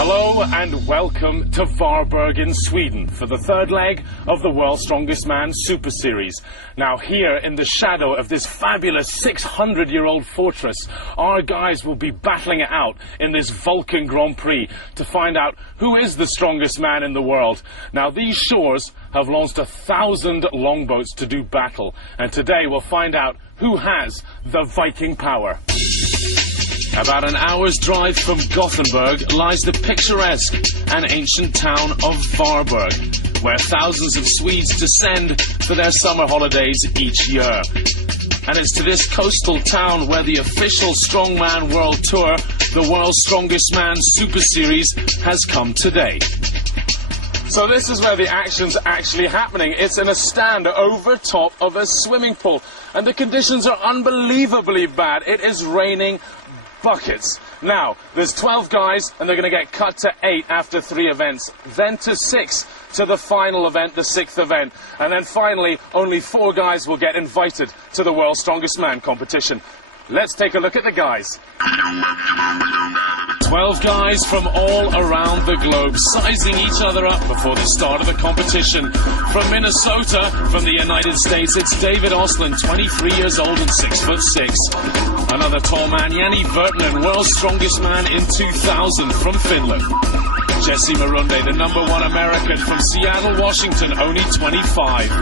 Hello and welcome to Varberg in Sweden for the third leg of the World's Strongest Man Super Series. Now here in the shadow of this fabulous 600-year-old fortress, our guys will be battling it out in this Vulkan Grand Prix to find out who is the strongest man in the world. Now these shores have launched 1,000 longboats to do battle, and today we'll find out who has the Viking power. About an hour's drive from Gothenburg lies the picturesque and ancient town of Varberg, where thousands of Swedes descend for their summer holidays each year. And it's to this coastal town where the official Strongman World Tour, the World's Strongest Man Super Series, has come today. So this is where the action's actually happening. It's in a stand over top of a swimming pool, and the conditions are unbelievably bad. It is raining buckets. Now, there's 12 guys, and they're going to get cut to 8 after 3 events, then to 6 to the final event, the 6th event, and then finally, only 4 guys will get invited to the World's Strongest Man competition. Let's take a look at the guys. 12 guys from all around the globe, sizing each other up before the start of the competition. From Minnesota, from the United States, it's David Ostlund, 23 years old and 6'6". Another tall man, Janne Virtanen, world's strongest man in 2000 from Finland. Jesse Marunde, the #1 American from Seattle, Washington, only 25.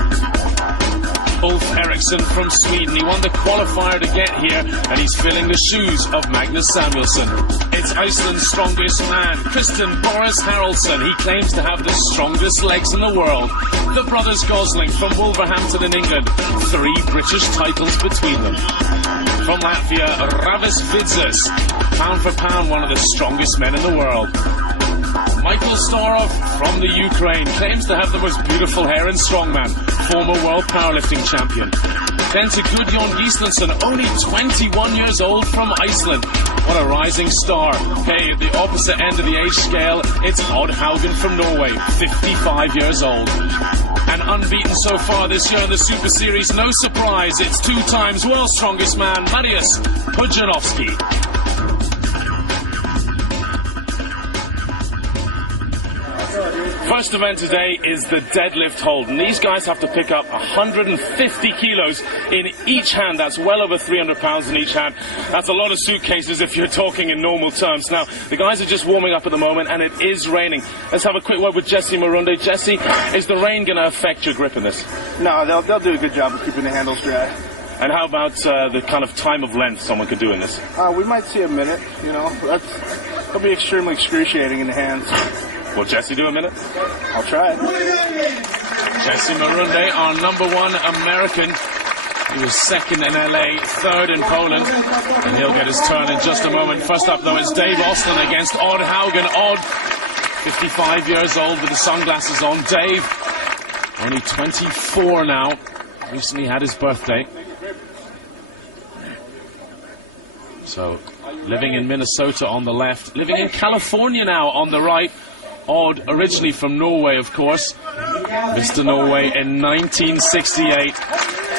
Ulf Eriksson from Sweden. He won the qualifier to get here, and he's filling the shoes of Magnus Samuelsson. It's Iceland's strongest man, Kristinn Boris Haraldsson. He claims to have the strongest legs in the world. The brothers Gosling from Wolverhampton in England. 3 British titles between them. From Latvia, Ravis Vidzis. Pound for pound, one of the strongest men in the world. Michael Storov from the Ukraine claims to have the most beautiful hair in strongman, former world powerlifting champion. Then to Gudjon Gíslason, only 21 years old from Iceland. What a rising star. Hey, at the opposite end of the age scale, it's Odd Haugen from Norway, 55 years old. And unbeaten so far this year in the Super Series, no surprise, it's 2 times world's strongest man, Mariusz Pudzianowski. First event today is the deadlift hold, and these guys have to pick up 150 kilos in each hand. That's well over 300 pounds in each hand. That's a lot of suitcases if you're talking in normal terms. Now, the guys are just warming up at the moment, and it is raining. Let's have a quick word with Jesse Marunde. Jesse, is the rain going to affect your grip in this? No, they'll do a good job of keeping the handles dry. And how about the kind of time of length someone could do in this? We might see a minute, you know. That'll be extremely excruciating in the hands. Will Jesse do a minute? I'll try it. Jesse Marunde, our #1 American. He was 2nd in LA, 3rd in Poland, and he'll get his turn in just a moment. First up, though, it's Dave Ostlund against Odd Haugen. Odd, 55 years old with the sunglasses on. Dave, only 24 now. Recently had his birthday. So, living in Minnesota on the left, living in California now on the right. Odd, originally from Norway, of course. Mr. Norway in 1968.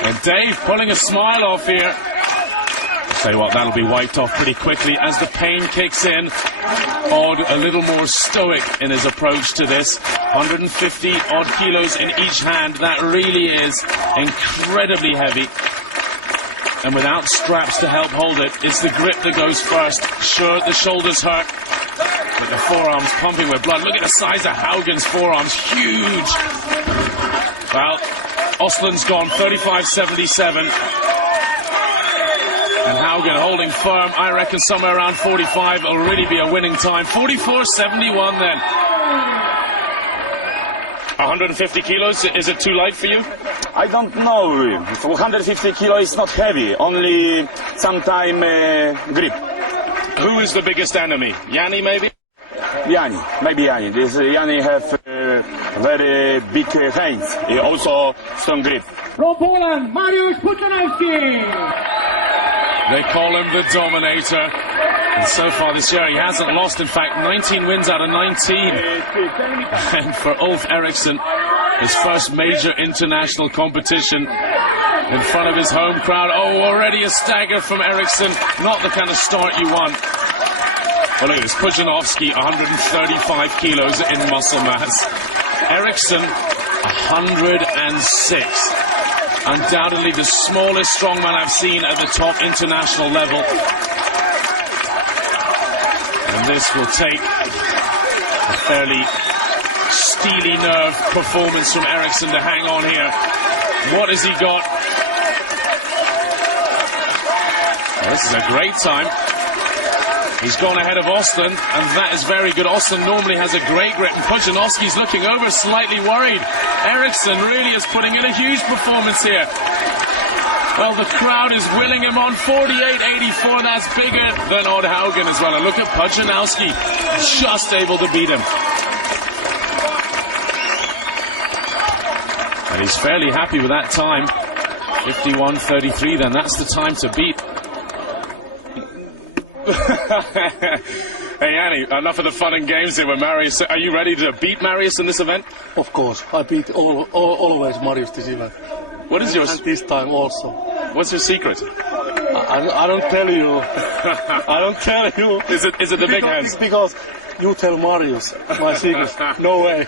And Dave pulling a smile off here. I'll tell you what, that'll be wiped off pretty quickly as the pain kicks in. Odd, a little more stoic in his approach to this. 150 odd kilos in each hand. That really is incredibly heavy. And without straps to help hold it, it's the grip that goes first. Sure, the shoulders hurt, but the forearms pumping with blood. Look at the size of Haugen's forearms, huge. Well, Ostlund's gone 35.77. And Haugen holding firm. I reckon somewhere around 45 will really be a winning time. 44.71 then. 150 kilos, is it too light for you? I don't know. 150 kilos is not heavy, only sometime grip. Who is the biggest enemy? Janne, maybe? Janne, maybe Janne. Janne have very big hands, also strong grip. From Poland, Mariusz Pudzianowski. They call him the Dominator. And so far this year he hasn't lost, in fact 19 wins out of 19. And for Ulf Eriksson, his first major international competition in front of his home crowd. Oh, already a stagger from Eriksson. Not the kind of start you want. Well, look at this. Pudzianowski, 135 kilos in muscle mass. Eriksson, 106. Undoubtedly the smallest strongman I've seen at the top international level. And this will take a fairly steely nerve performance from Eriksson to hang on here. What has he got? Well, this is a great time. He's gone ahead of Ostlund, and that is very good. Ostlund normally has a great grip, and Pudzianowski's looking over, slightly worried. Eriksson really is putting in a huge performance here. Well, the crowd is willing him on. 48.84, that's bigger than Odd Haugen as well. And look at Pudzianowski, just able to beat him. And he's fairly happy with that time. 51.33 then, that's the time to beat. Hey Janne, enough of the fun and games here with Mariusz. Are you ready to beat Mariusz in this event? Of course, I beat always Mariusz this event. What is your... And this time also. What's your secret? I don't tell you. I don't tell you. Is it the big hands? Because you tell Mariusz my secret. No way.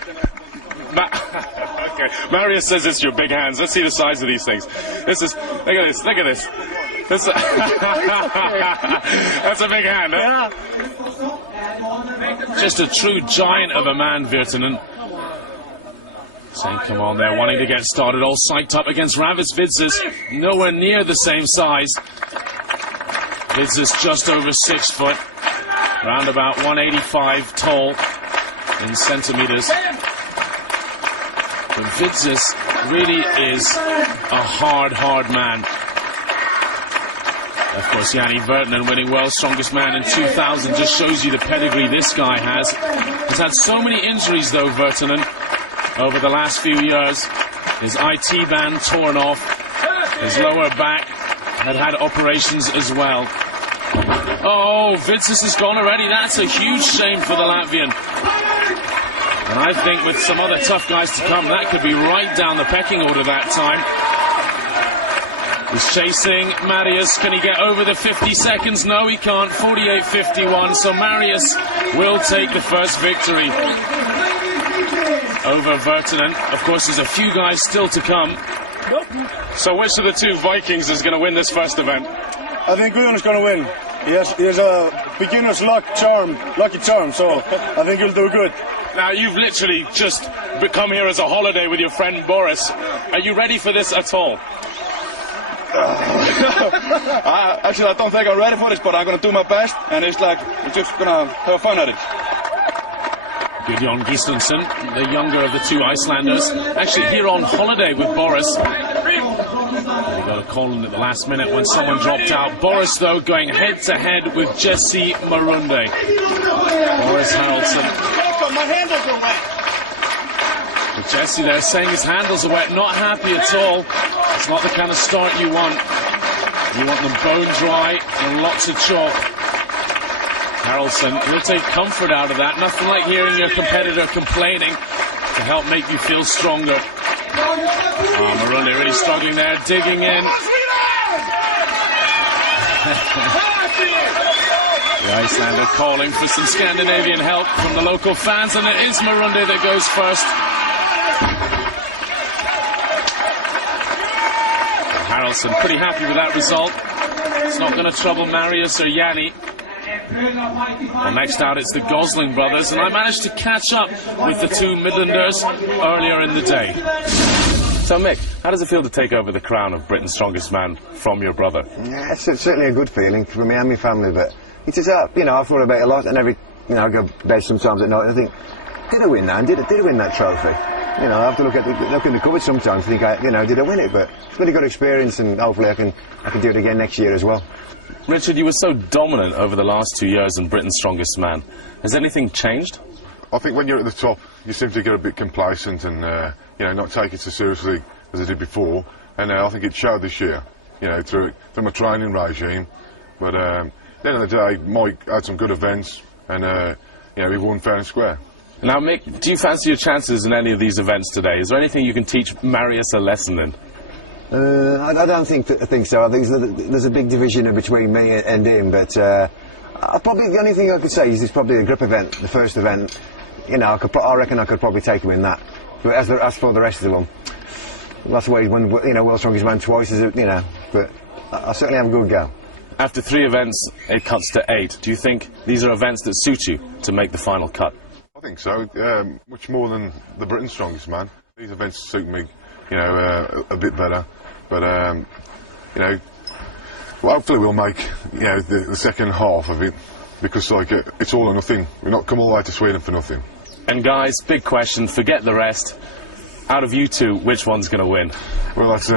Okay, Mariusz says it's your big hands. Let's see the size of these things. This is... Look at this, look at this. That's a big hand, huh? Yeah. Just a true giant of a man, Virtanen. Saying, come on there, wanting to get started, all psyched up against Ravis Vidzis. Nowhere near the same size. Vidzis just over 6 foot. Round about 185 tall in centimeters. But Vidzis really is a hard man. Of course, Janne Virtanen winning World's Strongest Man in 2000 just shows you the pedigree this guy has. He's had so many injuries, though, Virtanen, over the last few years. His IT band torn off, his lower back had operations as well. Oh, Vidzis is gone already. That's a huge shame for the Latvian. And I think with some other tough guys to come, that could be right down the pecking order that time. He's chasing Mariusz. Can he get over the 50 seconds? No, he can't. 48.51. So Mariusz will take the first victory over Virtanen. Of course, there's a few guys still to come. So which of the two Vikings is going to win this first event? I think Conan is going to win. He has a beginner's lucky charm, so I think he'll do good. Now, you've literally just come here as a holiday with your friend Boris. Are you ready for this at all? Actually, I don't think I'm ready for this, but I'm going to do my best, and it's like, we're just going to have fun at it. English Gosling, the younger of the two Icelanders, actually here on holiday with Boris. He got a call in at the last minute when someone dropped out. Boris, though, going head-to-head with Jesse Marunde. Boris Haraldsson. My handles are wet. But Jesse there saying his handles are wet, not happy at all. It's not the kind of start you want. You want them bone dry and lots of chalk. Haraldsson will take comfort out of that. Nothing like hearing your competitor complaining to help make you feel stronger. Marunde really struggling there, digging in. The Icelander calling for some Scandinavian help from the local fans, and it is Marunde that goes first. Haraldsson pretty happy with that result. It's not going to trouble Mariusz or Janne. Well, next out it's the Gosling brothers, and I managed to catch up with the two Midlanders earlier in the day. So Mick, how does it feel to take over the crown of Britain's Strongest Man from your brother? Yeah, it's certainly a good feeling for me and my family, but it's just, you know, I've thought about it a lot, and I go to bed sometimes at night and I think, did I win that? And did I win that trophy? You know, I have to look in the cupboard sometimes and think, did I win it? But it's really good experience, and hopefully I can do it again next year as well. Richard, you were so dominant over the last 2 years in Britain's Strongest Man. Has anything changed? I think when you're at the top, you seem to get a bit complacent and, not take it so seriously as I did before. And I think it showed this year, through my training regime. But at the end of the day, Mike had some good events, and, we won fair and square. Now, Mick, do you fancy your chances in any of these events today? Is there anything you can teach Mariusz a lesson in? I don't think so. I think there's a big division between me and him, but I Probably the only thing I could say is it's probably the grip event, the first event. You know, I reckon I could probably take him in that. But as for the rest of them, that's why he's won, you know, World's Strongest Man twice, you know. But I certainly have a good go. After 3 events, it cuts to 8. Do you think these are events that suit you to make the final cut? I think so. Much more than the Britain's Strongest Man. These events suit me, you know, a bit better. But you know, well, hopefully we'll make, you know, the second half of it, because like it's all or nothing. We've not come all the way to Sweden for nothing. And guys, big question, forget the rest. Out of you two, which one's going to win? Well, that's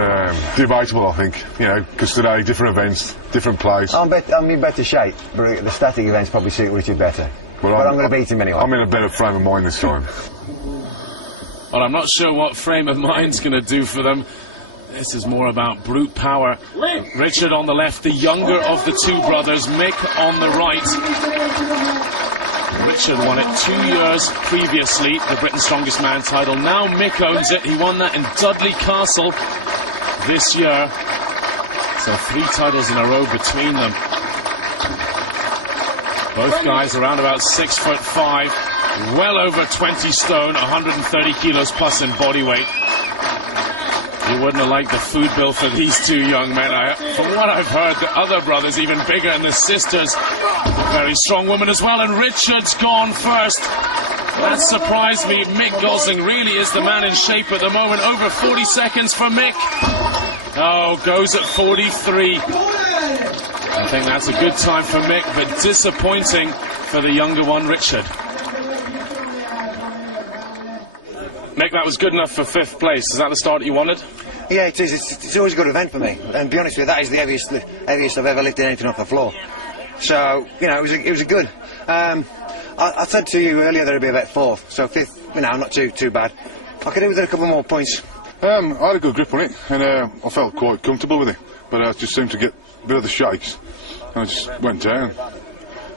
debatable, I think. You know, because today, different events, different place. I'm in better shape, but the static events probably suit Richard better. But I'm going to beat him anyway. I'm in a better frame of mind this time. Well, I'm not sure what frame of mind's going to do for them. This is more about brute power. Richard on the left, the younger of the two brothers, Mick on the right. Richard won it 2 years previously, the Britain's Strongest Man title. Now Mick owns it. He won that in Dudley Castle this year. So 3 titles in a row between them. Both guys around about 6'5", well over 20 stone, 130 kilos plus in body weight. You wouldn't have liked the food bill for these two young men. From what I've heard, the other brother's even bigger, and the sister's a very strong woman as well. And Richard's gone first. That surprised me. Mick Gosling really is the man in shape at the moment. Over 40 seconds for Mick. Oh, goes at 43. I think that's a good time for Mick, but disappointing for the younger one, Richard. Mick, that was good enough for 5th place. Is that the start you wanted? Yeah, it is. It's always a good event for me. And to be honest with you, that is the heaviest I've ever lifted anything off the floor. So, you know, it was a good. I said to you earlier that it'd be about 4th, so 5th, you know, not too bad. I could do with a couple more points. I had a good grip on it, and I felt quite comfortable with it. But I just seemed to get a bit of the shakes, and I just went down.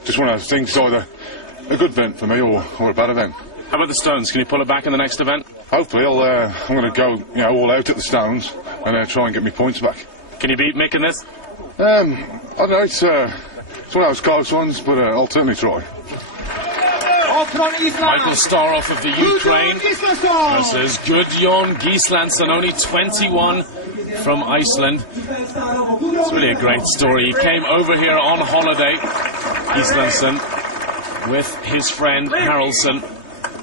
Just one of those things, either a good event for me or a bad event. How about the stones? Can you pull it back in the next event? Hopefully, I'm going to go, you know, all out at the stones and try and get my points back. Can you beat Mick in this? I don't know. It's one of those close ones, but I'll certainly try. Michael Staroff of the Ukraine versus Gudjon Gislason, only 21 from Iceland. It's really a great story. He came over here on holiday, Gislason, with his friend Haraldsson.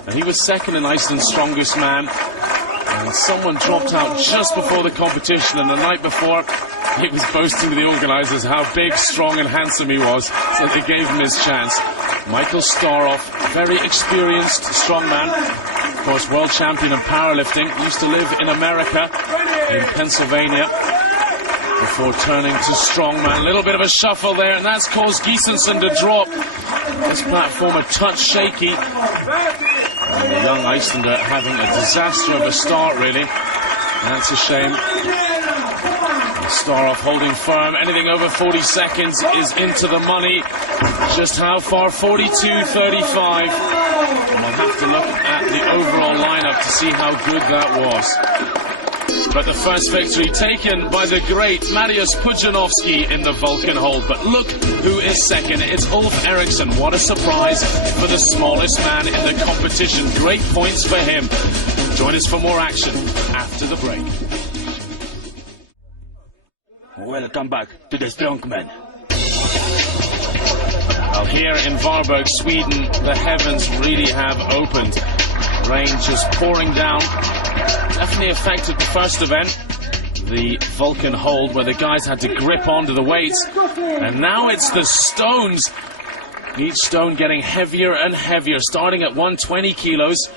And he was second in Iceland's Strongest Man, and someone dropped out just before the competition, and the night before he was boasting to the organisers how big, strong and handsome he was, so they gave him his chance. Michael Staroff, very experienced strongman, of course world champion in powerlifting, used to live in America, in Pennsylvania, before turning to strongman. A little bit of a shuffle there, and that's caused Gislason to drop. This platform a touch shaky. And the young Icelander having a disaster of a start, really. That's a shame. Staroff holding firm. Anything over 40 seconds is into the money. Just how far? 42.35. And we'll have to look at the overall lineup to see how good that was. But the first victory taken by the great Mariusz Pudzianowski in the Vulkan hold. But look who is second. It's Ulf Eriksson. What a surprise for the smallest man in the competition. Great points for him. Join us for more action after the break. Welcome back to the Strongman. Well, here in Varberg, Sweden, the heavens really have opened. Rain just pouring down. Definitely affected the first event, the Vulkan hold, where the guys had to grip onto the weights. And now it's the stones. Each stone getting heavier and heavier, starting at 120 kilos,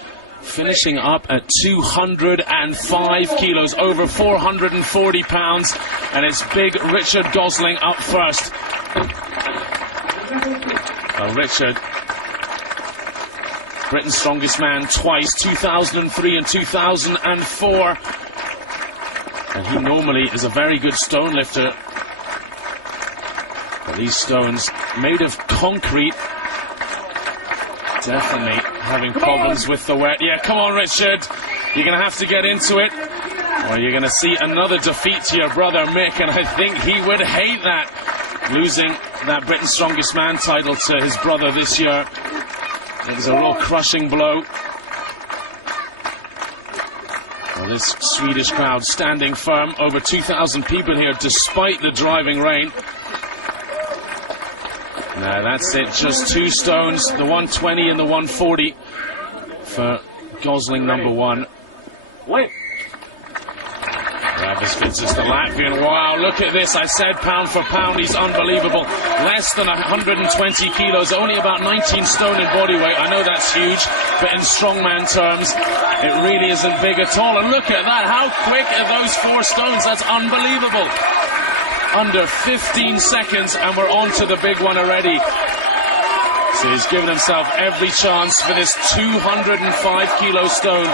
finishing up at 205 kilos, over 440 pounds. And it's big Richard Gosling up first. Well, Richard, Britain's Strongest Man twice, 2003 and 2004. And he normally is a very good stone lifter. But these stones, made of concrete, definitely having problems with the weight. Yeah, come on, Richard. You're going to have to get into it, or you're going to see another defeat to your brother Mick, and I think he would hate that. losing that Britain's Strongest Man title to his brother this year. It was a real crushing blow. Well, this Swedish crowd standing firm, over 2,000 people here despite the driving rain. Now that's it, just 2 stones, the 120 and the 140 for Gosling number 1. Wait. Travis Fitzis, the Latvian. Wow, look at this. I said pound for pound, he's unbelievable. Less than 120 kilos, only about 19 stone in body weight. I know that's huge, but in strongman terms, it really isn't big at all. And look at that, how quick are those 4 stones? That's unbelievable. Under 15 seconds, and we're on to the big one already. So he's given himself every chance for this 205 kilo stone.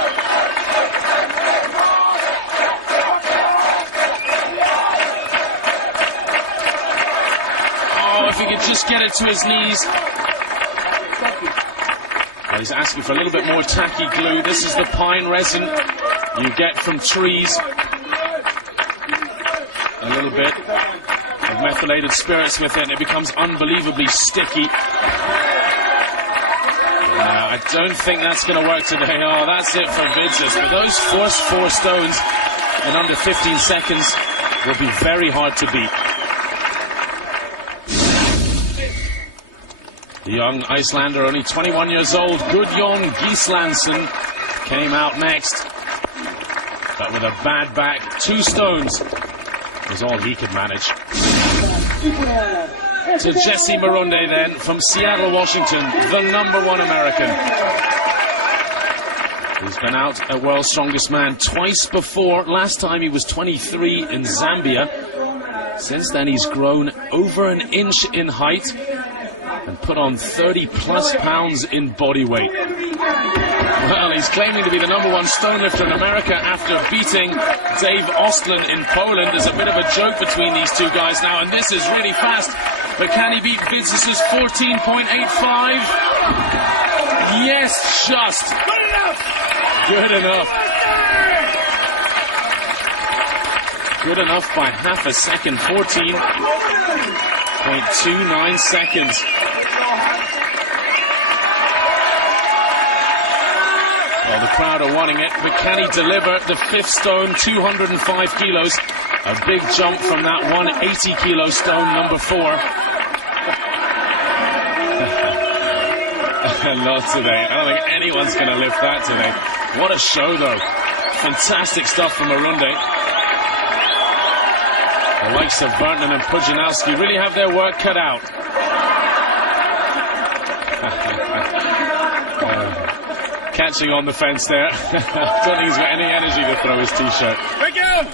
If he could just get it to his knees. Well, he's asking for a little bit more tacky glue. This is the pine resin you get from trees. A little bit of methylated spirits with it, and it becomes unbelievably sticky. I don't think that's going to work today. Oh, that's it for Vidzis. But those first 4 stones in under 15 seconds will be very hard to beat. The young Icelander, only 21 years old, Gudjon Gislansen, came out next. But with a bad back, 2 stones was all he could manage. To Jesse Marunde then, from Seattle, Washington, the number 1 American. He's been out at World's Strongest Man twice before. Last time he was 23 in Zambia. Since then he's grown over an inch in height and put on 30+ pounds in body weight. Well, he's claiming to be the number 1 stone lifter in America after beating Dave Ostlund in Poland. There's a bit of a joke between these 2 guys now, and this is really fast. But can he beat Vidzis' 14.85? Yes, just. Good enough. Good enough. Good enough by half a second, 14.29 seconds. Well, the crowd are wanting it, but can he deliver the 5th stone, 205 kilos? A big jump from that 180 kilo stone, number 4. Not today. I don't think anyone's going to lift that today. What a show, though. Fantastic stuff from Marunde. The likes of Virtanen and Pudzianowski really have their work cut out. Catching on the fence there. I don't think he's got any energy to throw his t-shirt. Thank you!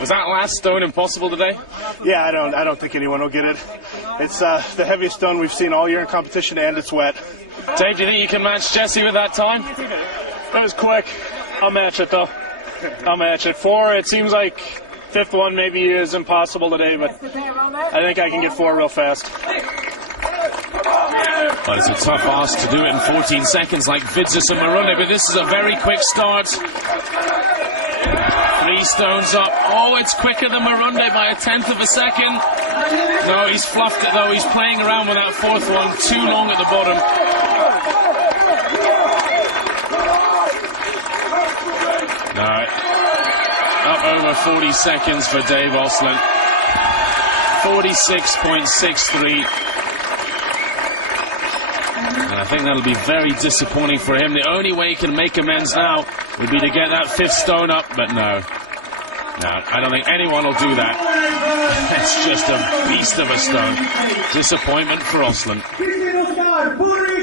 Was that last stone impossible today? Yeah, I don't think anyone will get it. It's the heaviest stone we've seen all year in competition, and it's wet. Dave, do you think you can match Jesse with that time? That was quick. I'll match it, though. I'll match it. 4, it seems like 5th one maybe is impossible today, but I think I can get 4 real fast. Well, it's a tough ask to do it in 14 seconds like Vidzis and Marunde, but this is a very quick start. 3 stones up. Oh, it's quicker than Marunde by a 1/10 of a second. No, he's fluffed it though. He's playing around with that 4th one. Too long at the bottom. No. Up over 40 seconds for Dave Ostlund. 46.63. And I think that'll be very disappointing for him. The only way he can make amends now would be to get that 5th stone up, but no. No, I don't think anyone will do that. That's just a beast of a stone. Disappointment for Ostlund.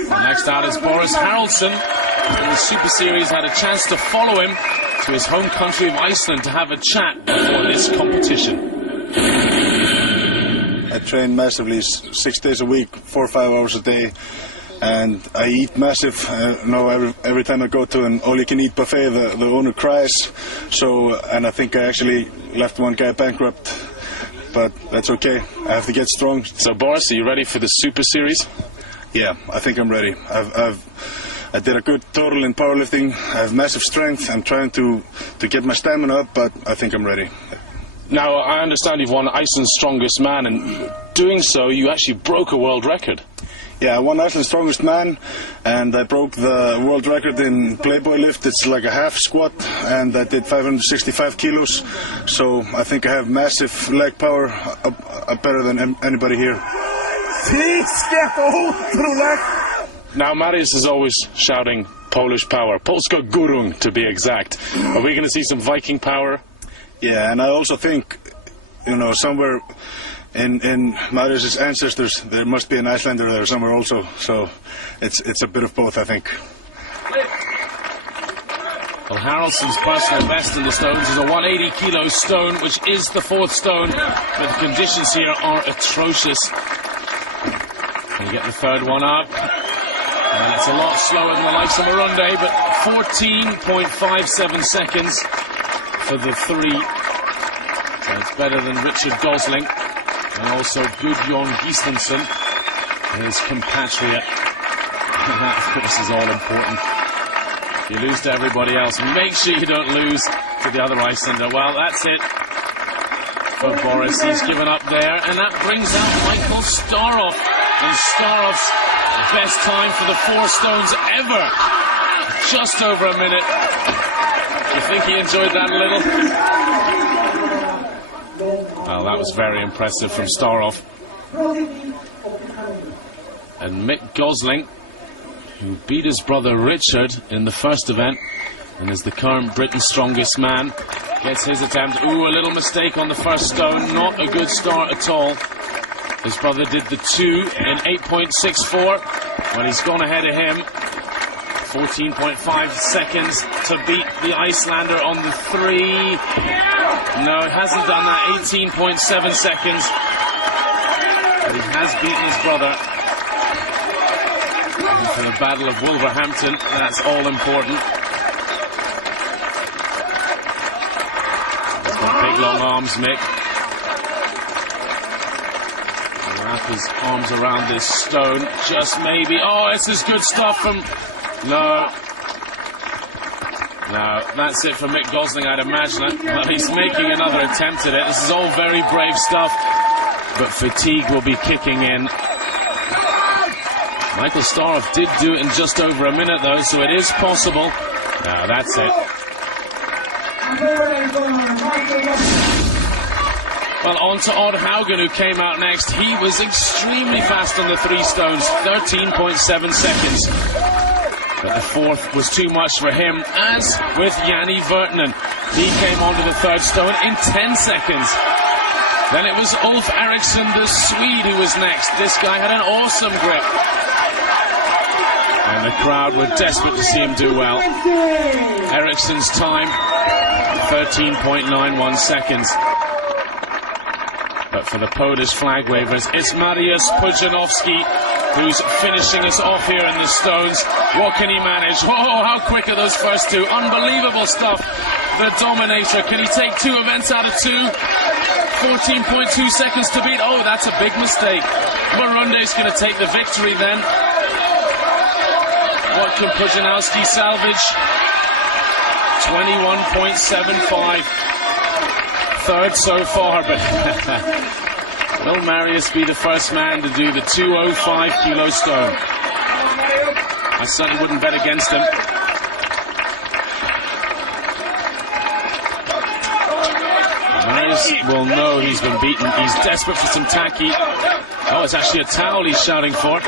Next out is Boris Haraldsson. In the Super Series had a chance to follow him to his home country of Iceland to have a chat before this competition. I train massively 6 days a week, 4 or 5 hours a day. And I eat massive. Every time I go to an all-you-can-eat buffet, the owner cries. So, and I think I actually left one guy bankrupt. But that's okay. I have to get strong. So, Boris, are you ready for the Super Series? Yeah, I think I'm ready. I did a good total in powerlifting. I have massive strength. I'm trying to get my stamina up, but I think I'm ready. Now, I understand you've won Iceland's Strongest Man, and doing so, you actually broke a world record. Yeah, I won Iceland's strongest man, and I broke the world record in Playboy lift. It's like a half squat, and I did 565 kilos. So I think I have massive leg power, better than anybody here. Now Mariusz is always shouting Polish power, Polska górung to be exact. Are we going to see some Viking power? Yeah, and I also think, you know, somewhere in Mariusz's ancestors there must be an Icelander there somewhere also. So it's a bit of both, I think. Well, Haraldson's personal best in the stones is a 180 kilo stone, which is the 4th stone, but the conditions here are atrocious. Can you get the 3rd one up? And it's a lot slower than the likes of Marunde, but 14.57 seconds for the 3. So it's better than Richard Gosling, and also Gudjon Gíslason, his compatriot. And that, of course, is all important. You lose to everybody else, make sure you don't lose to the other Icelander. Well, that's it for Boris. He's given up there, and that brings out Michael Staroff. And Staroff's best time for the 4 stones ever. Just over a minute. You think he enjoyed that a little? Well, that was very impressive from Staroff. And Mick Gosling, who beat his brother Richard in the first event and is the current Britain's strongest man, gets his attempt. Ooh, a little mistake on the first stone. Not a good start at all. His brother did the 2 in 8.64. Well, he's gone ahead of him. 14.5 seconds to beat the Icelander on the 3. No, it hasn't done that. 18.7 seconds. But he has beaten his brother. And for the Battle of Wolverhampton, that's all important. He's got big long arms, Mick. Wrap his arms around this stone, just maybe. Oh, this is good stuff from... No, that's it for Mick Gosling, I'd imagine it. Well, he's making another attempt at it. This is all very brave stuff, but fatigue will be kicking in. Michael Staroff did do it in just over a minute, though, so it is possible. No, that's it. Well, on to Odd Haugen, who came out next. He was extremely fast on the 3 stones, 13.7 seconds. But the 4th was too much for him, as with Janne Virtanen. He came onto the 3rd stone in 10 seconds. Then it was Ulf Eriksson, the Swede, who was next. This guy had an awesome grip. And the crowd were desperate to see him do well. Eriksson's time, 13.91 seconds. But for the Polish flag wavers, it's Mariusz Pudzianowski who's finishing us off here in the stones. What can he manage? Oh, how quick are those first 2? Unbelievable stuff. The Dominator, can he take 2 events out of 2? 14.2 seconds to beat. Oh, that's a big mistake. Marunde's going to take the victory then. What can Pudzianowski salvage? 21.75. 3rd so far, but will Mariusz be the first man to do the 205 kilo stone? I certainly wouldn't bet against him. Mariusz will know he's been beaten. He's desperate for some tacky. Oh, it's actually a towel he's shouting for.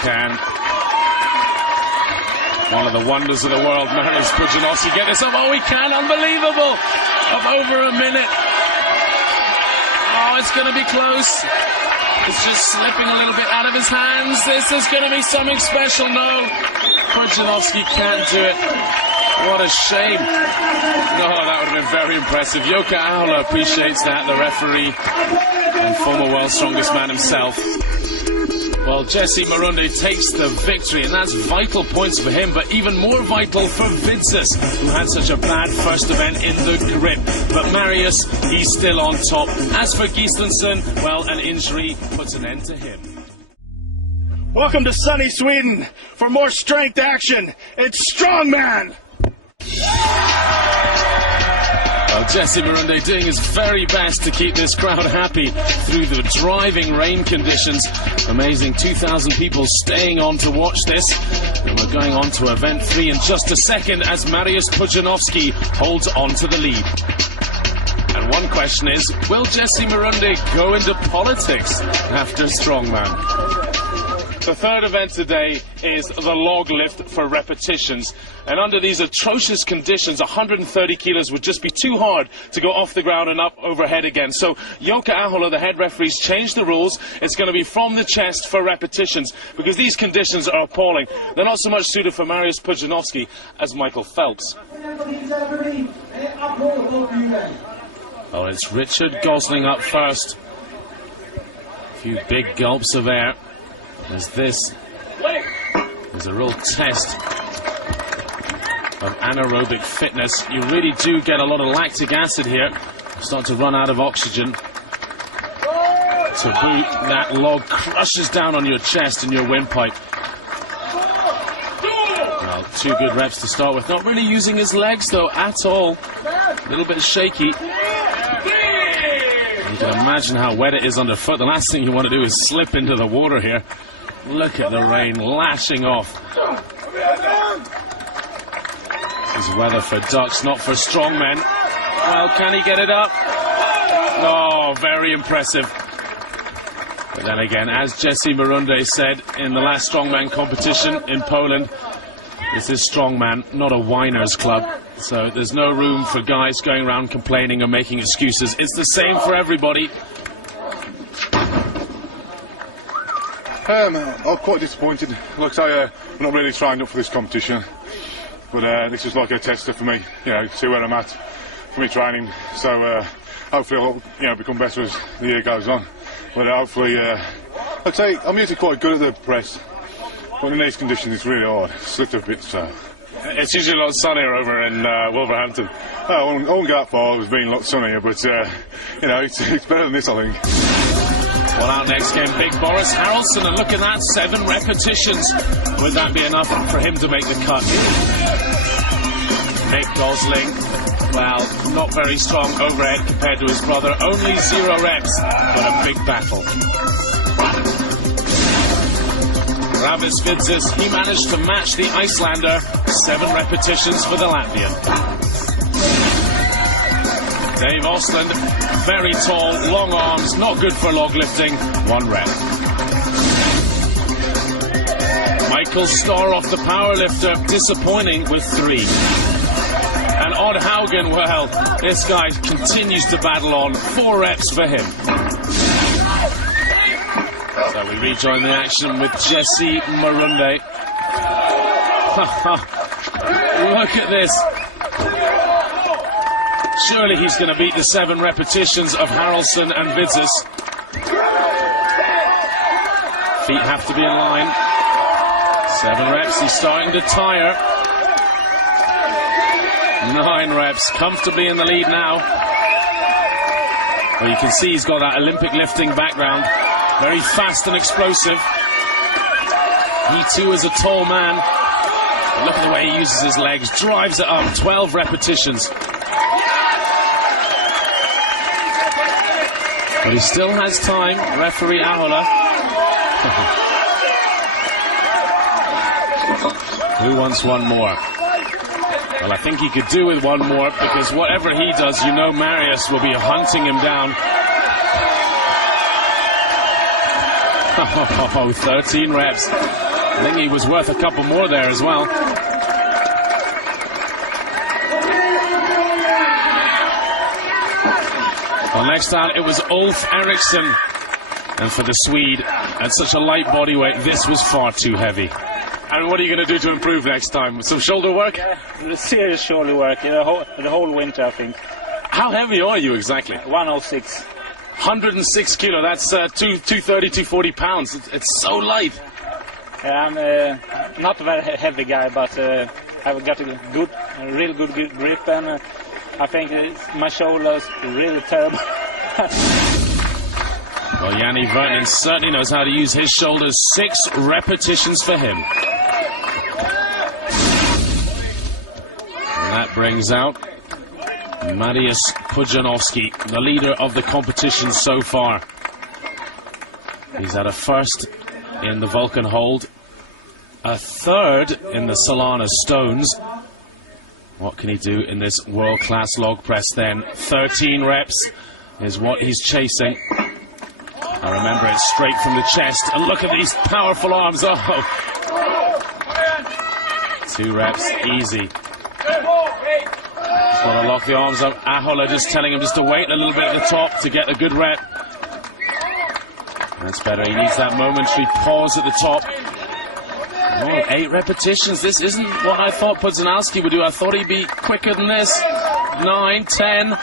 Can one of the wonders of the world, Mariusz Pudzianowski, get this up? Oh, he can! Unbelievable! Of over a minute. Oh, it's going to be close. It's just slipping a little bit out of his hands. This is going to be something special. No, Pudzianowski can't do it. What a shame. No, that would have been very impressive. Joka Aula appreciates that, the referee and former world's strongest man himself. Well, Jesse Marunde takes the victory, and that's vital points for him, but even more vital for Vincent, who had such a bad first event in the grip. But Mariusz, he's still on top. As for Gíslason, well, an injury puts an end to him. Welcome to sunny Sweden. For more strength action, it's Strongman! Well, Jesse Marunde doing his very best to keep this crowd happy through the driving rain conditions. Amazing 2,000 people staying on to watch this. And we're going on to event 3 in just a second as Mariusz Pudzianowski holds on to the lead. And one question is, will Jesse Marunde go into politics after Strongman? The third event today is the log lift for repetitions. And under these atrocious conditions, 130 kilos would just be too hard to go off the ground and up overhead again. So Jukka Ahola, the head referees, changed the rules. It's going to be from the chest for repetitions because these conditions are appalling. They're not so much suited for Mariusz Pudzianowski as Michael Phelps. Oh, it's Richard Gosling up first. A few big gulps of air. As this is a real test of anaerobic fitness. You really do get a lot of lactic acid here. You start to run out of oxygen. To boot, that log crushes down on your chest and your windpipe. Well, 2 good reps to start with. Not really using his legs though at all. A little bit shaky. You can imagine how wet it is underfoot. The last thing you want to do is slip into the water here. Look at the rain lashing off. This is weather for ducks, not for strongmen. Well, can he get it up? Oh, very impressive. But then again, as Jesse Marunde said in the last strongman competition in Poland, this is strongman, not a whiners club. So there's no room for guys going around complaining or making excuses. It's the same for everybody. I'm quite disappointed. Like I say, I'm not really trained up for this competition, but this is like a tester for me, you know, to see where I'm at for me training. So hopefully I'll, you know, become better as the year goes on. But hopefully, like I say, I'm usually quite good at the press, but in these conditions it's really hard. Slipped a bit, so. It's usually a lot sunnier over in Wolverhampton. I won't go that far. It was being a lot sunnier, but you know, it's better than this, I think. Well, out next game, Big Boris Harrelson, and look at that, 7 repetitions. Would that be enough for him to make the cut? Nick Gosling, well, not very strong overhead compared to his brother. Only 0 reps, but a big battle. Ravis Vidzis, he managed to match the Icelander. 7 repetitions for the Latvian. Dave Ostlund, very tall, long arms, not good for log lifting, 1 rep. Michael Starr off the powerlifter, disappointing with 3. And Odd Haugen, well, this guy continues to battle on, 4 reps for him. So we rejoin the action with Jesse Marunde. Look at this. Surely he's going to beat the 7 repetitions of Harrelson and Vidzis. Feet have to be in line. 7 reps, he's starting to tire. 9 reps, comfortably in the lead now. Well, you can see he's got that Olympic lifting background. Very fast and explosive. He too is a tall man. Look at the way he uses his legs, drives it up, 12 repetitions. But he still has time, referee Ahola. Who wants 1 more? Well, I think he could do with 1 more, because whatever he does, you know Mariusz will be hunting him down. Oh, 13 reps. I think he was worth a couple more there as well. Well, next out it was Ulf Eriksson. And for the Swede, at such a light body weight, this was far too heavy. And what are you going to do to improve next time? Some shoulder work? Serious shoulder work, the whole winter, I think. How heavy are you exactly? 106. 106 kilo, that's 230, 240 pounds. It's so light. Yeah, I'm not a very heavy guy, but I've got a real good grip, and I think my shoulders really terrible. Well, Janne Virtanen certainly knows how to use his shoulders. 6 repetitions for him. And that brings out Mariusz Pudzianowski, the leader of the competition so far. He's had a first in the Vulkan hold, a third in the Solana Stones. What can he do in this world-class log press then? 13 reps is what he's chasing. I remember it straight from the chest. And look at these powerful arms. Oh, 2 reps, easy. Just want to lock the arms up. Ahola just telling him just to wait a little bit at the top to get a good rep. That's better. He needs that momentary pause at the top. Oh, 8 repetitions. This isn't what I thought Pudzianowski would do. I thought he'd be quicker than this. 9, 10,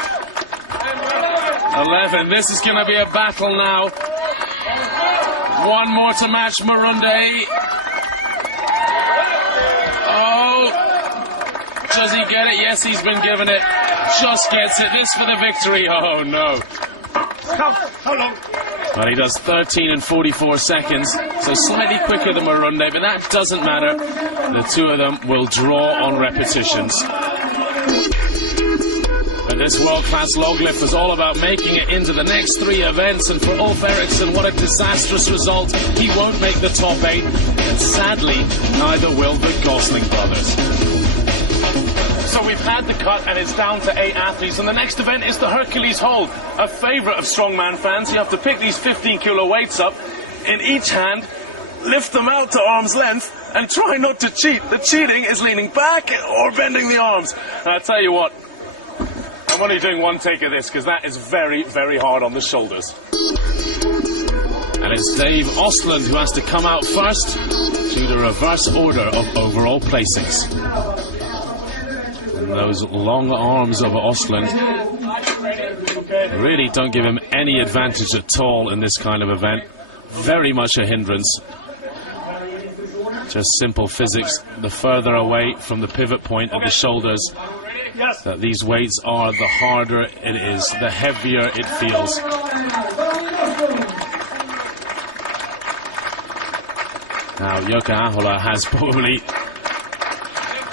11. This is going to be a battle now. 1 more to match Marunde. Oh, does he get it? Yes, he's been given it. Just gets it. This for the victory. Oh, no. How long? Well, he does 13 and 44 seconds, so slightly quicker than Marunde, but that doesn't matter. The 2 of them will draw on repetitions. But this world-class log lift was all about making it into the next 3 events, and for Ulf Eriksson, what a disastrous result. He won't make the top 8, and sadly, neither will the Gosling brothers. So we've had the cut, and it's down to 8 athletes, and the next event is the Hercules hold, a favourite of strongman fans. You have to pick these 15-kilo weights up in each hand, lift them out to arm's length, and try not to cheat. The cheating is leaning back or bending the arms. And I tell you what, I'm only doing 1 take of this because that is very, very hard on the shoulders. And it's Dave Ostlund who has to come out first to the reverse order of overall placings. Those long arms of Ostlund really don't give him any advantage at all in this kind of event. Very much a hindrance. Just simple physics. The further away from the pivot point of the shoulders that these weights are, the harder it is, the heavier it feels. Now, Jukka Ahola has probably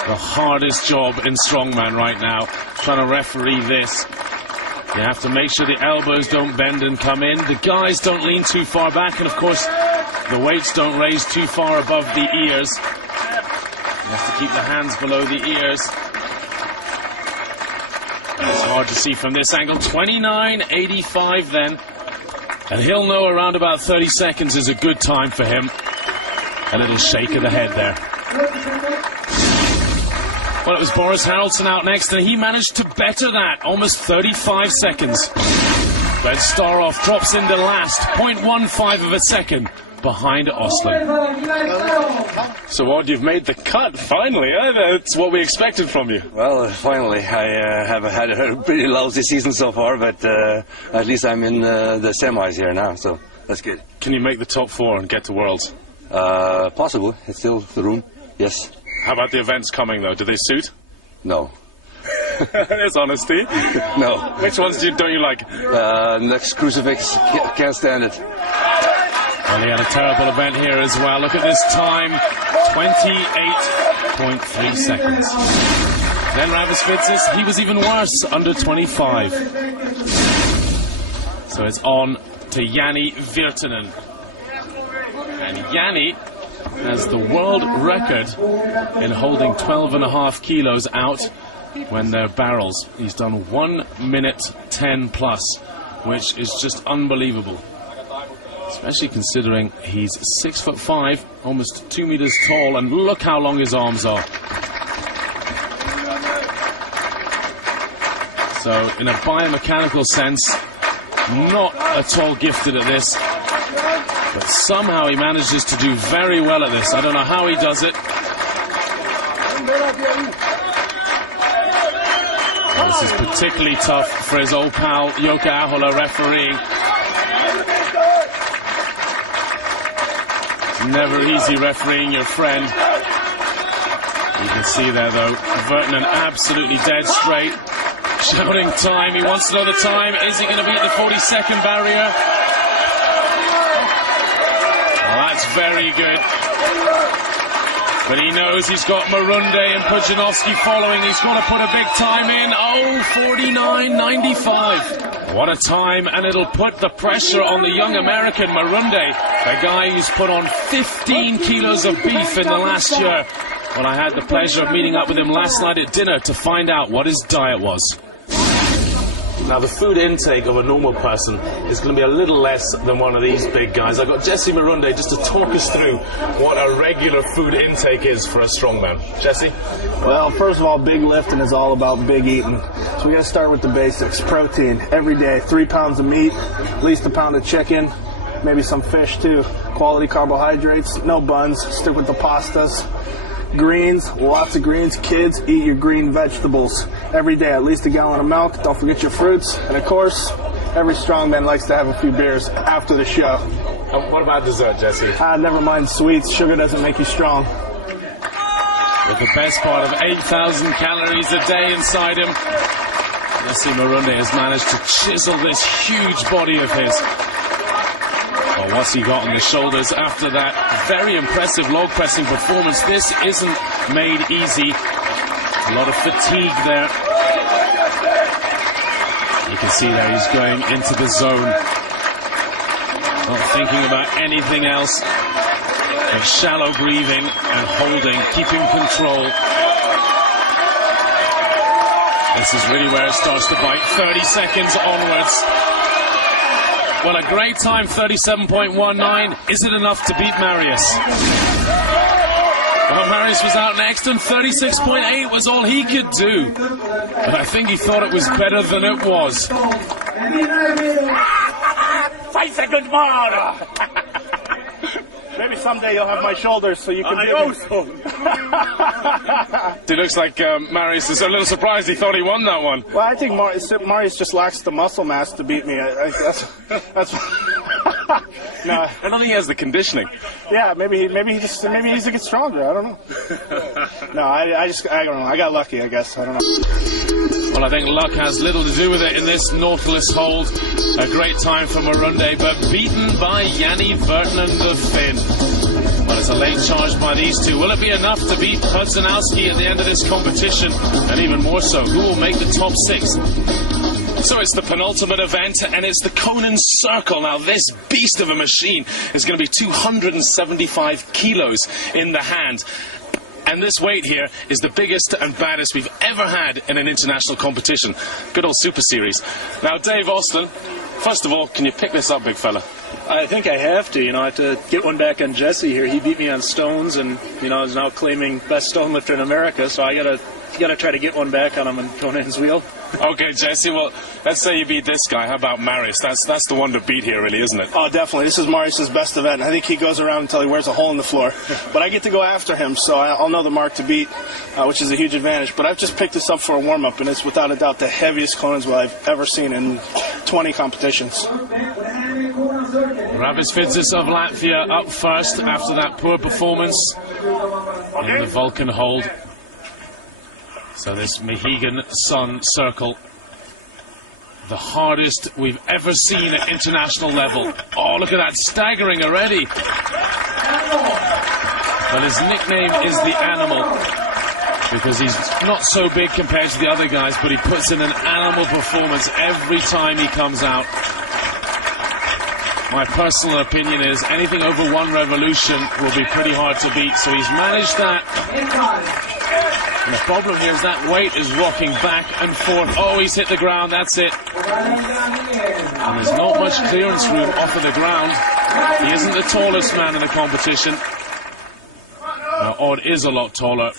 the hardest job in strongman right now, trying to referee this. You have to make sure the elbows don't bend and come in, the guys don't lean too far back, and of course the weights don't raise too far above the ears. You have to keep the hands below the ears. And it's hard to see from this angle. 29.85 then, and he'll know around about 30 seconds is a good time for him. A little shake of the head there. Well, it was Boris Haraldsson out next, and he managed to better that, almost 35 seconds. But Starov drops into last, 0.15 of a second behind Ostlund. So what, you've made the cut, finally, eh? That's what we expected from you. Well, finally, I have had a pretty lousy season so far, but at least I'm in the semis here now, so that's good. Can you make the top 4 and get to Worlds? Possible, it's still the room, yes. How about the events coming, though? Do they suit? No. There's honesty. No. Which ones don't you like? Next crucifix, can't stand it. Well, he had a terrible event here as well. Look at this time, 28.3 seconds. Then Ravasvitsis, he was even worse, under 25. So it's on to Janne Virtanen. And Janne has the world record in holding 12.5 kilos out when they're barrels. He's done 1 minute 10 plus, which is just unbelievable. Especially considering he's 6'5", almost 2 meters tall, and look how long his arms are. So in a biomechanical sense, not at all gifted at this. But somehow he manages to do very well at this. I don't know how he does it. And this is particularly tough for his old pal Jukka Ahola refereeing. It's never easy refereeing your friend. You can see there though, Virtanen absolutely dead straight. Shouting time, he wants to know the time. Is he going to beat the 40-second barrier? That's very good. But he knows he's got Marunde and Pudzianowski following. He's got to put a big time in. Oh, 49.95. What a time, and it'll put the pressure on the young American Marunde, a guy who's put on 15 kilos of beef in the last year. Well, I had the pleasure of meeting up with him last night at dinner to find out what his diet was. Now, the food intake of a normal person is going to be a little less than one of these big guys. I've got Jesse Marunde just to talk us through what a regular food intake is for a strongman. Jesse? Well, first of all, big lifting is all about big eating. So we got to start with the basics. Protein, every day, 3 pounds of meat, at least a pound of chicken, maybe some fish too. Quality carbohydrates, no buns, stick with the pastas. Greens, lots of greens. Kids, eat your green vegetables every day, at least a gallon of milk. Don't forget your fruits. And of course, every strongman likes to have a few beers after the show. What about dessert, Jesse? Never mind sweets. Sugar doesn't make you strong. With the best part of 8,000 calories a day inside him, Jesse Marunde has managed to chisel this huge body of his. Well, what's he got on the shoulders after that very impressive log pressing performance? This isn't made easy. A lot of fatigue there. You can see there he's going into the zone. Not thinking about anything else. But shallow breathing and holding, keeping control. This is really where it starts to bite. 30 seconds onwards. Well, a great time, 37.19. Is it enough to beat Mariusz? Well, Mariusz was out next, and 36.8 was all he could do. But I think he thought it was better than it was. 5 seconds more! Maybe someday you'll have my shoulders so you can I hope so. It looks like Mariusz is a little surprised. He thought he won that one. Well, I think Mariusz just lacks the muscle mass to beat me. That's no. I don't think he has the conditioning. Yeah, maybe he needs to get stronger. I don't know. No, I don't know. I got lucky, I guess. I don't know. Well, I think luck has little to do with it in this Nautilus hold. A great time for Marunde, but beaten by Janne Virtanen the Finn. Well, it's a late charge by these two. Will it be enough to beat Pudzianowski at the end of this competition? And even more so, who will make the top 6? So it's the penultimate event, and it's the Conan Circle. Now, this beast of a machine is going to be 275 kilos in the hand. And this weight here is the biggest and baddest we've ever had in an international competition. Good old Super Series. Now, Dave Ostlund, first of all, can you pick this up, big fella? I think I have to. I have to get one back on Jesse here. He beat me on stones, and is now claiming best stone lifter in America. So I gotta try to get one back on him on Conan's wheel. Okay, Jesse. Well, let's say you beat this guy. How about Mariusz? That's the one to beat here, really, isn't it? Oh, definitely. This is Mariusz's best event. I think he goes around until he wears a hole in the floor. But I get to go after him, so I'll know the mark to beat, which is a huge advantage. But I've just picked this up for a warm-up, and it's without a doubt the heaviest Conan's wheel I've ever seen in 20 competitions. Ravis of Latvia up first after that poor performance in the Vulkan hold. So this Mohegan Sun Circle, the hardest we've ever seen at international level. Oh, look at that, staggering already. But his nickname is the Animal, because he's not so big compared to the other guys, but he puts in an animal performance every time he comes out. My personal opinion is anything over 1 revolution will be pretty hard to beat, so he's managed that. And the problem here is that weight is rocking back and forth. Oh, he's hit the ground, that's it. And there's not much clearance room off of the ground. He isn't the tallest man in the competition. Now, Odd is a lot taller,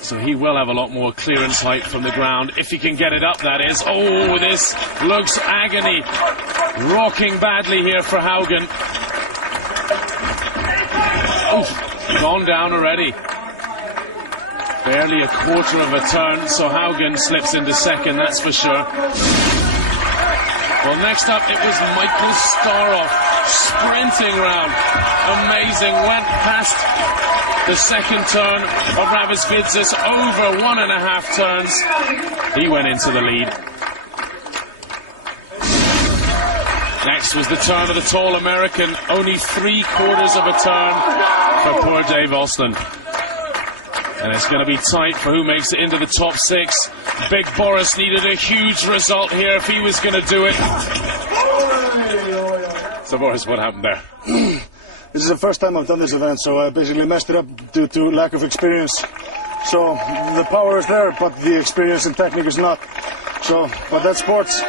so he will have a lot more clearance height from the ground, if he can get it up, that is. Oh, this looks agony. Rocking badly here for Haugen. Oh, gone down already. Barely a quarter of a turn, so Haugen slips into second, that's for sure. Well, next up, it was Michael Staroff, sprinting round. Amazing, went past the second turn of Ravis over 1.5 turns. He went into the lead. Next was the turn of the tall American. Only 3/4 of a turn for poor Dave Ostlund. And it's going to be tight for who makes it into the top 6. Big Boris needed a huge result here if he was going to do it. So Boris, what happened there? This is the first time I've done this event, so I basically messed it up due to lack of experience. So the power is there, but the experience and technique is not. So, but that's sports.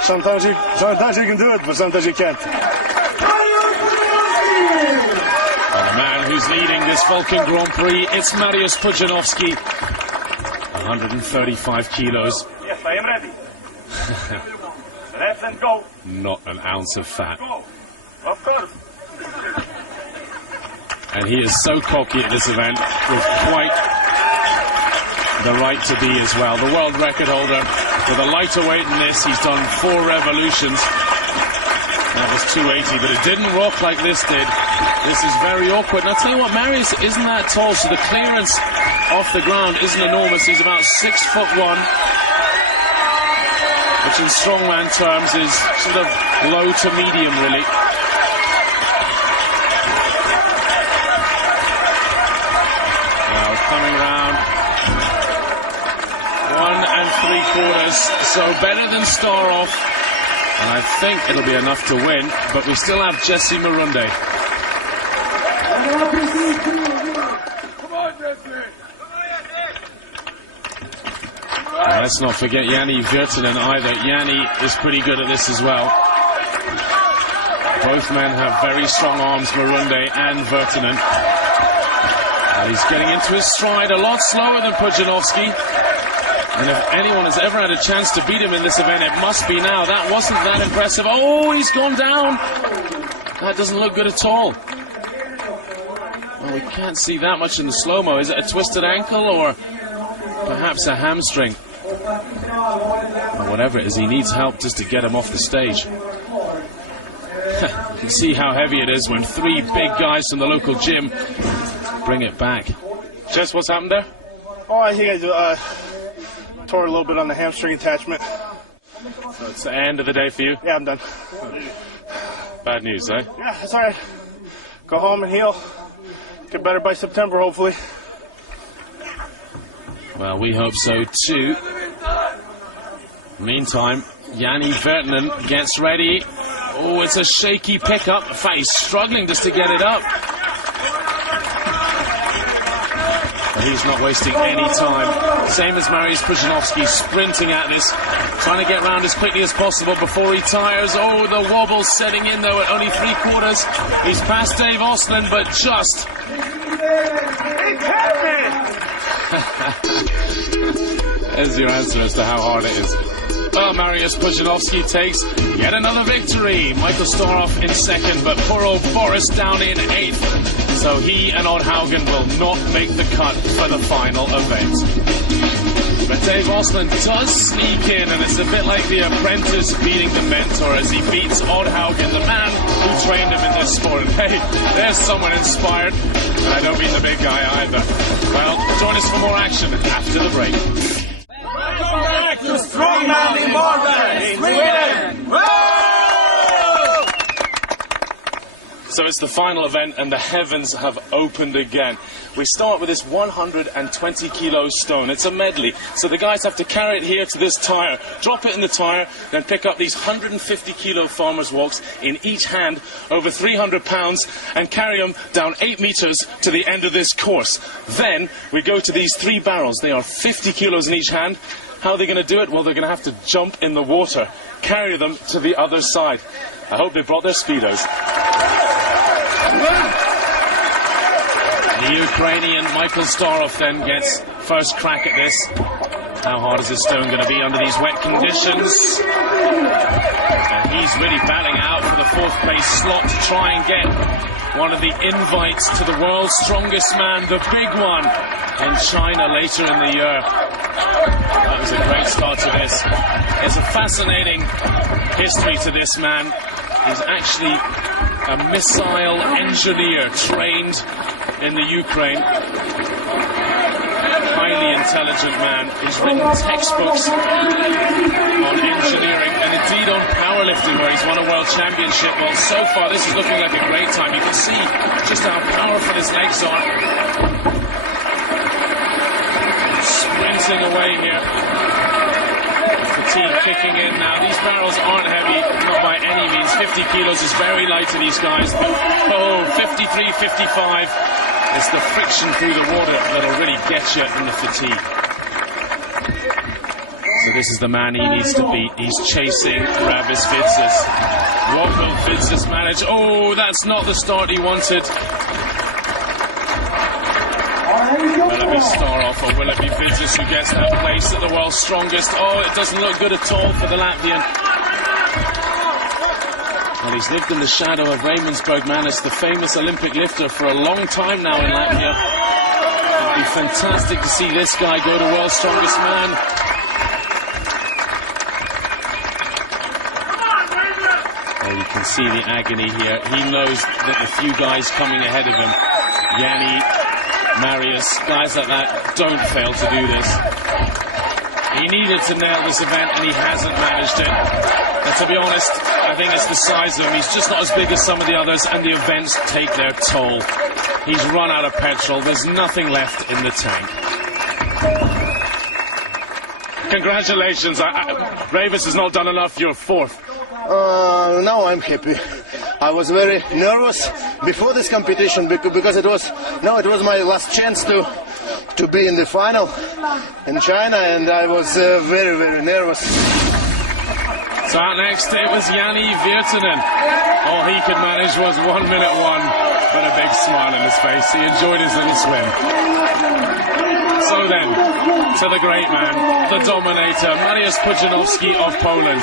Sometimes you can do it, but sometimes you can't. And the man who's leading this Vulkan Grand Prix, it's Mariusz Pudzianowski. 135 kilos. Yes, I am ready. Let's go. Not an ounce of fat. Go. Of course. And he is so cocky at this event, with quite the right to be as well. The world record holder with a lighter weight than this. He's done 4 revolutions. That was 280, but it didn't rock like this did. This is very awkward. And I'll tell you what, Mariusz isn't that tall, so the clearance off the ground isn't enormous. He's about 6'1", which in strongman terms is sort of low to medium, really. Coming round 1 3/4, so better than Starov, and I think it'll be enough to win, but we still have Jesse Marunde. Come on, Jesse. And let's not forget Janne Virtanen either. Janne is pretty good at this as well. Both men have very strong arms, Marunde and Virtanen. He's getting into his stride a lot slower than Pudzianowski. And if anyone has ever had a chance to beat him in this event, it must be now. That wasn't that impressive. Oh, he's gone down. That doesn't look good at all. Well, we can't see that much in the slow-mo. Is it a twisted ankle or perhaps a hamstring? Or whatever it is, he needs help just to get him off the stage. You can see how heavy it is when 3 big guys from the local gym bring it back. Jess, what's happened there? Oh, I think I tore a little bit on the hamstring attachment. So it's the end of the day for you? Yeah, I'm done. Bad news, eh? Yeah, it's alright. Go home and heal. Get better by September, hopefully. Well, we hope so too. Meantime, Janne Virtanen gets ready. Oh, it's a shaky pickup. In fact, he's struggling just to get it up. But he's not wasting any time. Same as Mariusz Pudzianowski, sprinting at this, trying to get round as quickly as possible before he tires. Oh, the wobble's setting in though at only 3/4. He's past Dave Ostlund, but just. There's your answer as to how hard it is. Well, Mariusz Pudzianowski takes yet another victory. Michael Starov in 2nd, but poor old Boris down in 8th. So he and Odd Haugen will not make the cut for the final event. But Dave Ostlund does sneak in, and it's a bit like the apprentice beating the mentor as he beats Odd Haugen, the man who trained him in this sport. And hey, there's someone inspired, and I don't mean the big guy either. Well, join us for more action after the break. Welcome back to Strongman in Varberg, Sweden! So it's the final event and the heavens have opened again. We start with this 120 kilo stone. It's a medley. So the guys have to carry it here to this tire, drop it in the tire, then pick up these 150 kilo farmer's walks in each hand, over 300 pounds, and carry them down 8 meters to the end of this course. Then we go to these 3 barrels. They are 50 kilos in each hand. How are they going to do it? Well, they're going to have to jump in the water, carry them to the other side. I hope they brought their Speedos. The Ukrainian Michael Starov then gets first crack at this. How hard is this stone going to be under these wet conditions? And he's really battling out for the 4th place slot to try and get one of the invites to the world's strongest man, the big one, in China later in the year. That was a great start to this. There's a fascinating history to this man. He's actually a missile engineer trained in the Ukraine. Highly really intelligent man. He's written textbooks on engineering and indeed on powerlifting, where he's won a world championship. Well, so far this is looking like a great time. You can see just how powerful his legs are. Sprinting away here. Fatigue kicking in now. These barrels aren't heavy, not by any means. 50 kilos is very light to these guys. Oh, 53, 55. It's the friction through the water that'll really get you in the fatigue. So this is the man he needs to beat. He's chasing Ravis Vidzis. What will Vidzis manage? Oh, that's not the start he wanted. Will it be Starov or will it be Vidzis who gets that place at the world's strongest? Oh, it doesn't look good at all for the Latvian. Well, he's lived in the shadow of Raymonsberg Manis, the famous Olympic lifter, for a long time now in Latvia. It'd be fantastic to see this guy go to world's strongest man. Well, you can see the agony here. He knows that the few guys coming ahead of him, Janne, Mariusz, guys like that, don't fail to do this. He needed to nail this event and he hasn't managed it. And to be honest, I think it's the size of him. He's just not as big as some of the others, and the events take their toll. He's run out of petrol. There's nothing left in the tank. Congratulations. Ravis has not done enough. You're fourth. Now I'm happy. I was very nervous before this competition because it was my last chance to be in the final in China, and I was very, very nervous. So out next it was Janne Virtanen. All he could manage was 1 minute 1, but a big smile on his face. He enjoyed his little swim. So then, to the great man, the dominator, Mariusz Pudzianowski of Poland.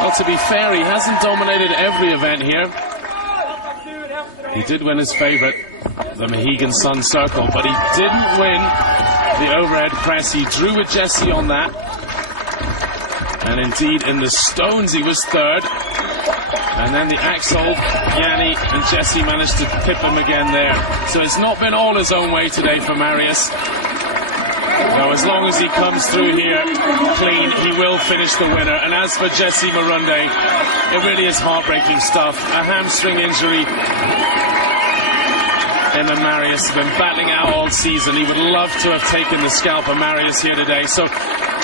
Well, to be fair, he hasn't dominated every event here. He did win his favourite, the Mohegan Sun Circle, but he didn't win the overhead press. He drew with Jesse on that. And indeed, in the stones, he was third. And then the Axel, Janne and Jesse managed to pip him again there. So it's not been all his own way today for Mariusz. Now, as long as he comes through here clean, he will finish the winner. And as for Jesse Marunde, it really is heartbreaking stuff. A hamstring injury. Him and Mariusz have been battling out all season. He would love to have taken the scalp of Mariusz here today. So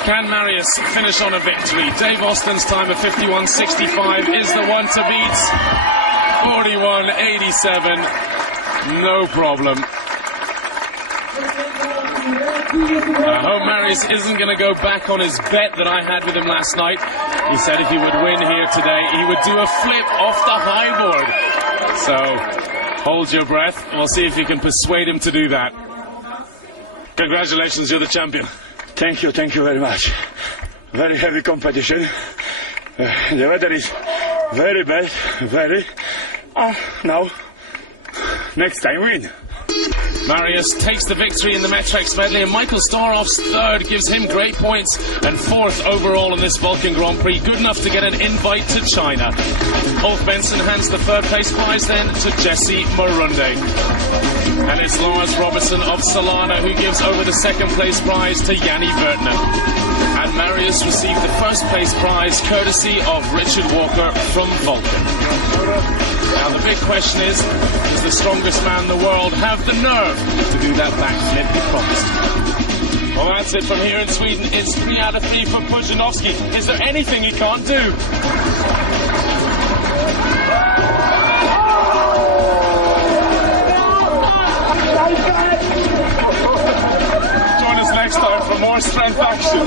can Mariusz finish on a victory? Dave Ostlund's time of 51.65 is the one to beat. 41.87. No problem. I hope Mariusz isn't going to go back on his bet that I had with him last night. He said if he would win here today, he would do a flip off the high board. So hold your breath. We'll see if you can persuade him to do that. Congratulations, you're the champion. Thank you very much. Very heavy competition. The weather is very bad, very. Now, next time win. Mariusz takes the victory in the Metrex medley, and Michael Starov's third gives him great points, and fourth overall in this Vulkan Grand Prix, good enough to get an invite to China. Ulf Benson hands the third place prize then to Jesse Marunde. And it's Lars Robertson of Solana who gives over the second place prize to Janne Virtanen. And Mariusz received the first place prize courtesy of Richard Walker from Vulkan. Now the big question is the strongest man in the world have the nerve to do that backflip he promised? Well, that's it from here in Sweden. It's 3 out of 3 for Pudzianowski. Is there anything he can't do? Join us next time for more strength action.